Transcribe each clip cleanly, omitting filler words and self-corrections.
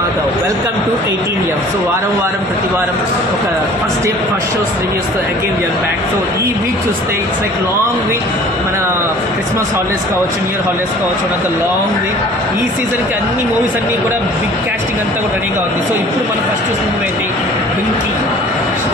Madhav. Welcome to 18F. So వారం ప్రతి వారం ఒక ఫస్ట్ డే ఫస్ట్ షోస్ రివ్యూస్తో అగైన్ వీఆర్ బ్యాక్. సో ఈ వీక్ చూస్తే ఇట్స్ లైక్ లాంగ్ వీక్. మన క్రిస్మస్ హాలిడేస్ కావచ్చు, న్యూ ఇయర్ హాలిడేస్ కావచ్చు, అంత లాంగ్ వీక్. ఈ సీజన్కి అన్ని మూవీస్ అన్నీ కూడా బిగ్ కాస్టింగ్ అంతా కూడా రెడీగా ఉంది. సో ఇప్పుడు మనం ఫస్ట్ చూసిన మూవీ అయితే డుంకీ,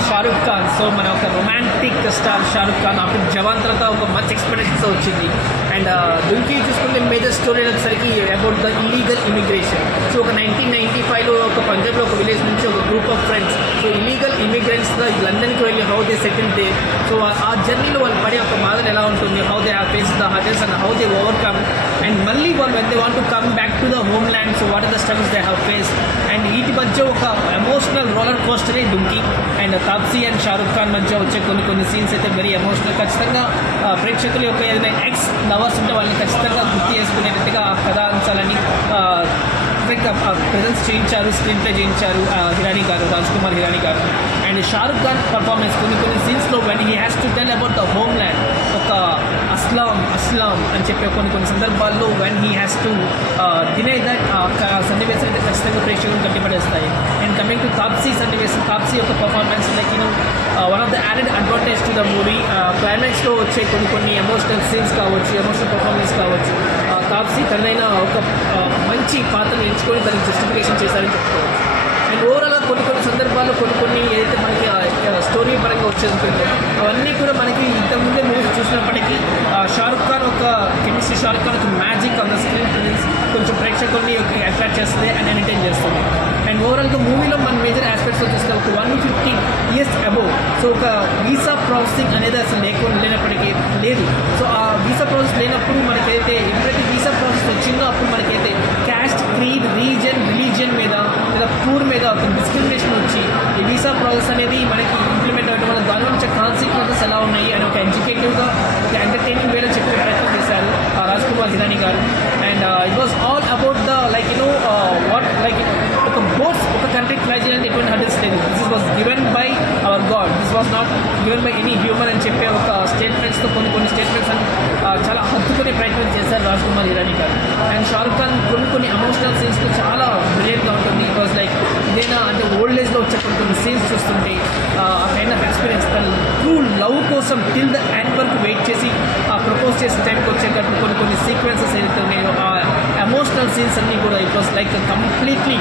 షారుఖ్ ఖాన్. సో మన ఒక romantic star Shahrukh Khan after Jawan తర్వాత ఒక మంచి ఎక్స్పెక్టేషన్స్ వచ్చింది. అండ్ డుంకీ చూసుకుంటే మేజర్ స్టోరీ వచ్చేసరికి about the illegal immigration. So ఒక 1995లో ఒక పంజాబ్లో ఒక విలేజ్ నుంచి ఒక group of friends so illegal ఇమిగ్రెంట్స్గా లండన్కి వెళ్ళి how they settle they. So ఆ జర్నీలో వాళ్ళు పడే ఒక బాధలు ఎలా ఉంటుంది, how they have face the hurdles and how they overcome. And మళ్ళీ వాళ్ళు when they want to come back to the homeland, so what are the struggles they have face. And వీటి మధ్య ఒక ఎమోషనల్ రోలర్ కోస్టరే Dunki. And Taapsee and Shahrukh Khan మధ్య వచ్చే కొన్ని scenes అయితే వెరీ ఎమోషనల్. ఖచ్చితంగా ప్రేక్షకుల యొక్క ఏదైనా ఎక్స్ లవర్స్ ఉంటే వాళ్ళని ఖచ్చితంగా గుర్తు చేసుకునేటట్టుగా ఆ కథాంశాలని ప్రజెన్స్ చేయించారు, స్క్రీన్ ప్లే చేయించారు హిరానీ గారు, రాజ్ కుమార్ హిరానీ గారు. అండ్ షారుఖ్ ఖాన్ పర్ఫార్మెన్స్ కొన్ని సీన్స్లో when he has to tell about the homeland, ఒక అస్లాం అని చెప్పే కొన్ని సందర్భాల్లో when he has to deny that సన్నివేశాలు అయితే ఖచ్చితంగా ప్రేక్షకులు కట్టిపడేస్తాయి. అండ్ కమింగ్ టు తాప్సీ సన్నివేశం, తాప్సీ యొక్క performance like one of the added advantage to the movie. క్లైమాక్స్లో వచ్చే కొన్ని ఎమోషనల్ సీన్స్ కావచ్చు, ఎమోషనల్ పర్ఫార్మెన్స్ కావచ్చు, తాప్సీ తనైన ఒక మంచి పాత్రను ఎంచుకొని దానికి జస్టిఫికేషన్ చేశారని చెప్పుకోవచ్చు. అండ్ ఓవరాల్గా కొన్ని సందర్భాల్లో కొన్ని ఏదైతే మనకి స్టోరీ పరంగా వచ్చేస్తుందో అవన్నీ కూడా మనకి ఇంతకుముందే మూవీస్ చూసినప్పటికీ షారుఖ్ ఖాన్ ఒక కెమిస్ట్రీ, షారుఖ్ ఖాన్ ఒక magic on the screen presence కొంచెం ప్రేక్షకుల్ని అట్రాక్ట్ చేస్తుంది అండ్ ఎంటర్టైన్ చేస్తుంది. అండ్ ఓవరాల్గా మూవీలో మన మేజర్ ఆస్పెక్ట్స్లో చూస్తే ఒక 150 years అబోవ్ సో ఒక వీసా ప్రాసెసింగ్ అనేది అసలు లేనప్పటికీ లేదు. సో ఆ వీసా ప్రాసెస్ లేనప్పుడు మనకైతే ఎప్పుడైతే వీసా ప్రాసెస్ వచ్చిందో అప్పుడు మనకైతే క్యాస్ట్, క్రీడ్, రిలీజియన్ మీద లేదా పూర్ మీద ఒక డిస్క్రిమినేషన్ వచ్చి ఈ వీసా ప్రాసెస్ అనేది మనకి ఇంప్లిమెంట్ అవ్వడం వల్ల దాని నుంచి కాన్సిక్వెన్సెస్ ఎలా ఉన్నాయి అని ఒక ఎడ్యుకేటివ్గా ఒక ఎంటర్టైనింగ్ వేలో చెప్పే ప్రయత్నం చేశారు రాజ్ కుమార్ హిరానీ గారు. And it was all about the what ఒక బోట్స్ ఒక కంట్రీ ఫ్లై చేయాలంటే ఎటువంటి హర్డల్స్ లేదు. This was given by our God, this was not given by any human అని చెప్పే ఒక స్టేట్మెంట్స్తో కొన్ని స్టేట్మెంట్స్ అని చాలా హత్తుకునే ప్రయత్నం చేశారు రాజ్ కుమార్ హిరానీ గారు. అండ్ షారుఖ్ ఖాన్ కొన్ని ఎమోషనల్ సీన్స్తో చాలా బ్రిలియంట్గా ఉంటుంది. ఇట్ వాజ్ లైక్ ఇదేనా అంటే ఓల్డ్ ఏజ్లో వచ్చే కొన్ని సీన్స్ చూస్తుంటే ఆ కైండ్ ఆఫ్ ఎక్స్పీరియన్స్ తను ట్రూ లవ్ కోసం టిల్ ద ఎండ్ వరకు వెయిట్ చేసి ప్రపోజ్ చేసే టైంకి వచ్చేటప్పుడు కొన్ని సీక్వెన్సెస్ ఏదైతే ఉన్నాయో ఆ ఎమోషనల్ సీన్స్ అన్నీ కూడా ఇట్ వాస్ లైక్ కంప్లీట్లీ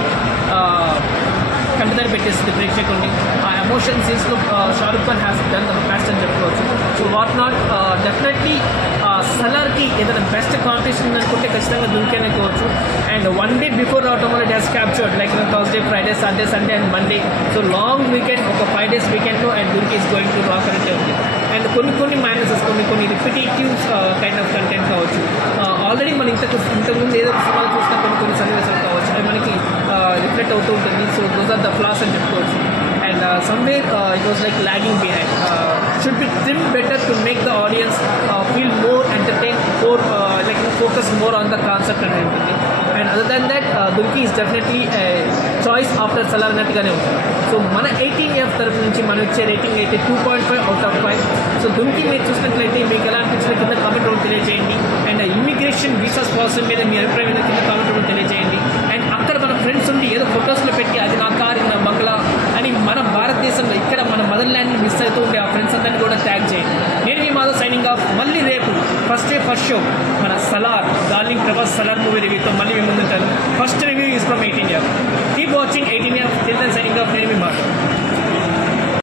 కంటదారి పెట్టేస్తుంది ప్రేక్షకుల్ని. ఆ ఎమోషన్ సీన్స్లో Shahrukh Khan has done the best అని చెప్పుకోవచ్చు. సో వాట్ నాట్ డెఫినెట్లీ సలార్కి ఏదైనా బెస్ట్ కాంపిటీషన్ ఉందనుకుంటే ఖచ్చితంగా దుంకీ అనుకోవచ్చు. అండ్ 1 day బిఫోర్ రావడం వల్ల it has captured like Thursday, Friday, Saturday, Sunday and Monday. So long weekend, ఒక 5 days వీకెండ్లో and Dunki is going to rock అనేది ఉంది. అండ్ కొన్ని మైనసెస్, కొన్ని రిపిటేటివ్ కైండ్ ఆఫ్ కంటెంట్ కావచ్చు. ఆల్రెడీ మనం ఇంతకుముందు ఏదో సినిమాలు చూసినా కొన్ని సన్నివేశాలు కావచ్చు అది మనకి రిఫ్లెక్ట్ అవుతూ ఉంటుంది. So those are the flaws అని చెప్పుకోవచ్చు. And somewhere it was like lagging behind, should be trim better to make the audience feel more entertain, like focus more on the concept అని ఉంటుంది. And other than that Dunki is definitely choice after Salaar అన్నట్టుగానే ఉంటుంది. So మన 18F తరఫు నుంచి మనం ఇచ్చే rating అయితే 2.5 out of 5. సో దుంకీ మీరు చూసినట్లయితే మీకు ఎలా అనిపించిన కింద కామెంట్ రూమ్ తెలియజేయండి. అండ్ ఇమిగ్రేషన్ వీసాస్ ప్రాసెస్ మీద మీ అభిప్రాయం మీద కింద కామెంట్ రూమ్ తెలియజేయండి. అండ్ అక్కడ మన ఫ్రెండ్స్ ఉండి ఏదో ఫొటోస్లో పెట్టి అది నా కార్, ఇది నా బంగ్లా అని మన భారతదేశంలో ఇక్కడ మన మదర్ ల్యాండ్ని మిస్ అవుతూ ఉండే ఆ ఫ్రెండ్స్ అందరినీ కూడా ట్యాగ్ చేయండి. నేను మీ మాధవ్ సైనింగ్ ఆఫ్. మళ్ళీ రేపు ఫస్ట్ షో మన సలార్, డార్లింగ్ ప్రభాస్ సలార్ మూవీ రివ్యూతో మళ్ళీ మీ ముందుంటాను. First review is from 18F. Keep watching 18F.